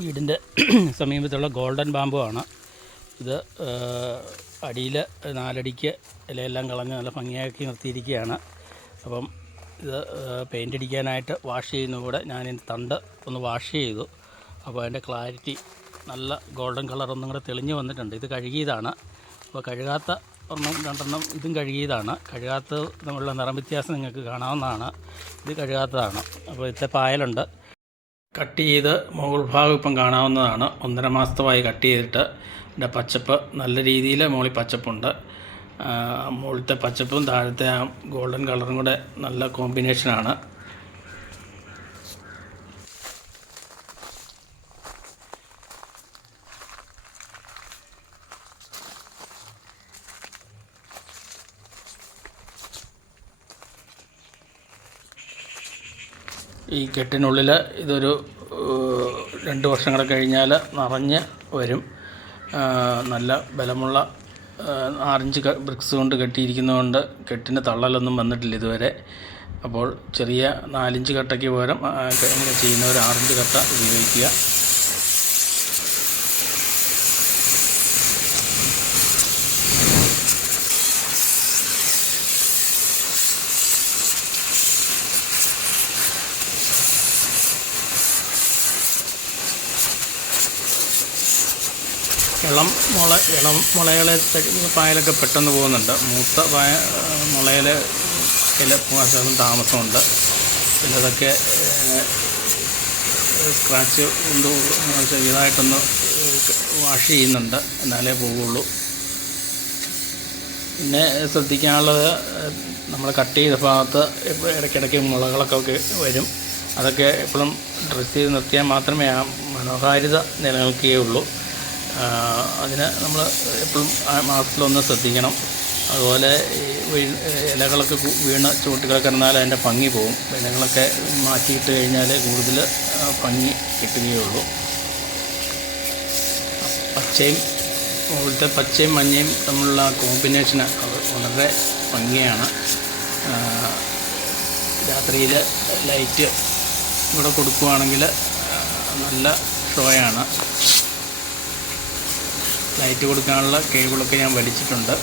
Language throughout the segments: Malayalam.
വീടിന്റെ സമീപത്തുള്ള ഗോൾഡൻ ബാമ്പു ആണ് ഇത് അടിയിൽ നാലടിക്ക് ഇലയെല്ലാം കളഞ്ഞ് നല്ല ഭംഗിയാക്കി നിർത്തിയിരിക്കുകയാണ്. അപ്പം ഇത് പെയിന്റ് അടിക്കാനായിട്ട് വാഷ് ചെയ്യുന്ന കൂടെ ഞാൻ ഇതിന്റെ തണ്ട് ഒന്ന് വാഷ് ചെയ്തു. അപ്പോൾ അതിന്റെ ക്ലാരിറ്റി നല്ല ഗോൾഡൻ കളർ ഒന്നും കൂടെ തെളിഞ്ഞ് വന്നിട്ടുണ്ട്. ഇത് കഴുകിയതാണ്. അപ്പോൾ കഴുകാത്ത ഒരെണ്ണം രണ്ടെണ്ണം ഇതും കഴുകിയതാണ്. കഴുകാത്ത നമ്മളുടെ നിറം വ്യത്യാസം നിങ്ങൾക്ക് കാണാവുന്നതാണ്. ഇത് കഴുകാത്തതാണ്. അപ്പോൾ ഇത്തെ പായലുണ്ട്. കട്ട് ചെയ്ത് മുകൾ ഭാഗം ഇപ്പം കാണാവുന്നതാണ്. ഒന്നര മാസത്തമായി കട്ട് ചെയ്തിട്ട്. എന്റെ പച്ചപ്പ് നല്ല രീതിയിൽ മുകളിൽ പച്ചപ്പുണ്ട്. മുകളിലത്തെ പച്ചപ്പും താഴത്തെ ആ ഗോൾഡൻ കളറും കൂടെ നല്ല കോമ്പിനേഷനാണ്. ഈ കെട്ടിനുള്ളിൽ ഇതൊരു രണ്ട് വർഷങ്ങൾ കഴിഞ്ഞാൽ നിറഞ്ഞ് വരും. നല്ല ബലമുള്ള ആറഞ്ച് ബ്രിക്സ് കൊണ്ട് കെട്ടിയിരിക്കുന്നതുകൊണ്ട് കെട്ടിന് തള്ളലൊന്നും വന്നിട്ടില്ല ഇതുവരെ. അപ്പോൾ ചെറിയ നാലിഞ്ച് കട്ടയ്ക്ക് പകരം ചെയ്യുന്ന ഒരു ചെയ്യുന്നവർ ആറിഞ്ച് കട്ട ഉപയോഗിക്കുക. ഇളം മുള ഇളം മുളകളെ പായലൊക്കെ പെട്ടെന്ന് പോകുന്നുണ്ട്. മൂത്ത പായ മുളയിൽ ഇല പോകാൻ താമസമുണ്ട്. ചിലതൊക്കെ സ്ക്രാച്ച് കൊണ്ട് ഇതായിട്ടൊന്ന് വാഷ് ചെയ്യുന്നുണ്ട്. എന്നാലേ പോവുള്ളൂ. പിന്നെ ശ്രദ്ധിക്കാനുള്ളത് നമ്മൾ കട്ട് ചെയ്ത ഭാഗത്ത് ഇപ്പോൾ ഇടയ്ക്കിടയ്ക്ക് മുളകളൊക്കെ വരും. അതൊക്കെ എപ്പോഴും ഡ്രസ്സ് ചെയ്ത് നിർത്തിയാൽ മാത്രമേ ആ മനോഹാരിത നിലനിൽക്കുകയുള്ളൂ. അതിന് നമ്മൾ എപ്പോഴും ആ മാസത്തിലൊന്ന് ശ്രദ്ധിക്കണം. അതുപോലെ ഈ ഇലകളൊക്കെ വീണ ചുവട്ടുകളൊക്കെ കിടന്നാൽ അതിന്റെ ഭംഗി പോകും ഇലകളൊക്കെ മാറ്റിയിട്ട് കഴിഞ്ഞാൽ കൂടുതൽ ഭംഗി കിട്ടുകയുള്ളൂ. പച്ചയും മുകളിലത്തെ പച്ചയും മഞ്ഞയും തമ്മിലുള്ള കോമ്പിനേഷൻ അത് വളരെ ഭംഗിയാണ്. രാത്രിയിൽ ലൈറ്റ് ഇവിടെ കൊടുക്കുകയാണെങ്കിൽ നല്ല ഷോയാണ്. ലൈറ്റ് കൊടുക്കാനുള്ള കേബിളൊക്കെ ഞാൻ വലിച്ചിട്ടുണ്ട്.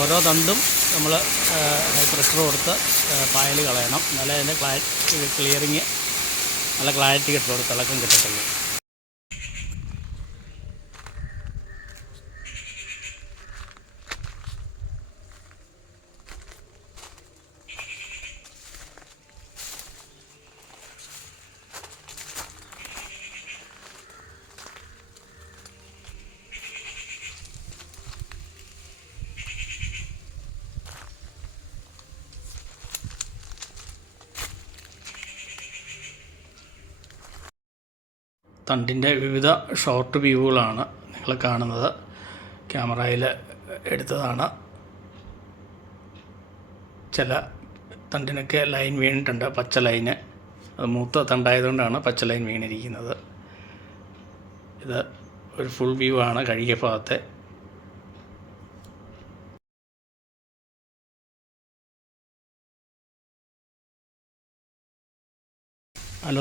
ഓരോ തണ്ടും നമ്മൾ ഹൈ പ്രഷർ കൊടുത്ത് പായൽ കളയണം. എന്നാലേ അതിന്റെ ക്ലാ ക്ലിയറിങ് നല്ല ക്ലാരിറ്റി കിട്ടുള്ളൂ തിളക്കം കിട്ടത്തുള്ളൂ. തണ്ടിന്റെ വിവിധ ഷോർട്ട് വ്യൂകളാണ് നിങ്ങൾ കാണുന്നത്. ക്യാമറയിൽ എടുത്തതാണ്. ചില തണ്ടിനൊക്കെ ലൈൻ വീണിട്ടുണ്ട്. പച്ച ലൈന് അത് മൂത്ത തണ്ടായതുകൊണ്ടാണ് പച്ച ലൈൻ വീണിരിക്കുന്നത്. ഇത് ഒരു ഫുൾ വ്യൂ ആണ് കഴുകിയ ഭാഗത്തെ.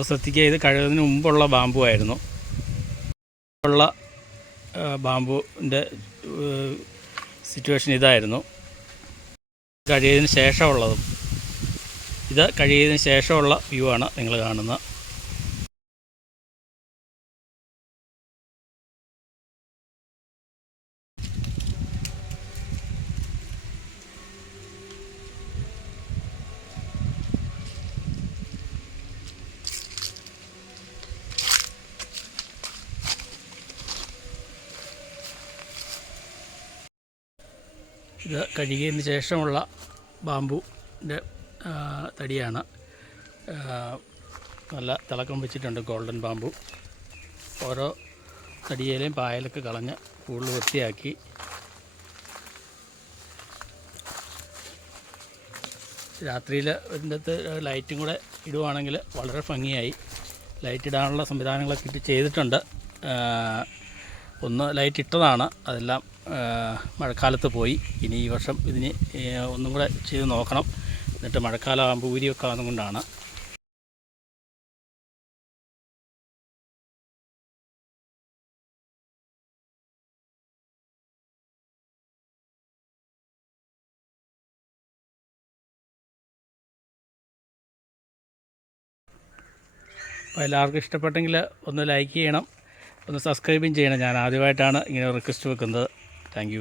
ശ്രദ്ധിക്കുക. ഇത് കഴിയുന്നതിന് മുമ്പുള്ള ബാമ്പു ആയിരുന്നു. ഉള്ള ബാമ്പുവിന്റെ സിറ്റുവേഷൻ ഇതായിരുന്നു. കഴിയതിന് ശേഷമുള്ളതും. ഇത് കഴിയതിന് ശേഷമുള്ള വ്യൂ ആണ് നിങ്ങൾ കാണുന്നത്. ഇത് കഴുകിയതിന് ശേഷമുള്ള ബാമ്പുവിന്റെ തടിയാണ്. നല്ല തിളക്കം വെച്ചിട്ടുണ്ട് ഗോൾഡൻ ബാമ്പു. ഓരോ തടിയിലെയും പായലൊക്കെ കളഞ്ഞ് കൂടുതൽ വൃത്തിയാക്കി. രാത്രിയിൽ ഇതിന്റെ ലൈറ്റും കൂടെ ഇടുവാണെങ്കിൽ വളരെ ഭംഗിയായി. ലൈറ്റ് ഇടാനുള്ള സംവിധാനങ്ങളൊക്കെ ചെയ്തിട്ടുണ്ട്. ഒന്ന് ലൈറ്റ് ഇട്ടതാണ്. അതെല്ലാം മഴക്കാലത്ത് പോയി. ഇനി ഈ വർഷം ഇതിന് ഒന്നും കൂടെ ചെയ്ത് നോക്കണം. എന്നിട്ട് മഴക്കാലം ആകുമ്പോൾ ഊരി വെക്കാവുന്ന കൊണ്ടാണ് അപ്പോൾ എല്ലാവർക്കും ഇഷ്ടപ്പെട്ടെങ്കിൽ ഒന്ന് ലൈക്ക് ചെയ്യണം. ഒന്ന് സബ്സ്ക്രൈബും ചെയ്യണം. ഞാൻ ആദ്യമായിട്ടാണ് ഇങ്ങനെ റിക്വസ്റ്റ് വെക്കുന്നത്. താങ്ക്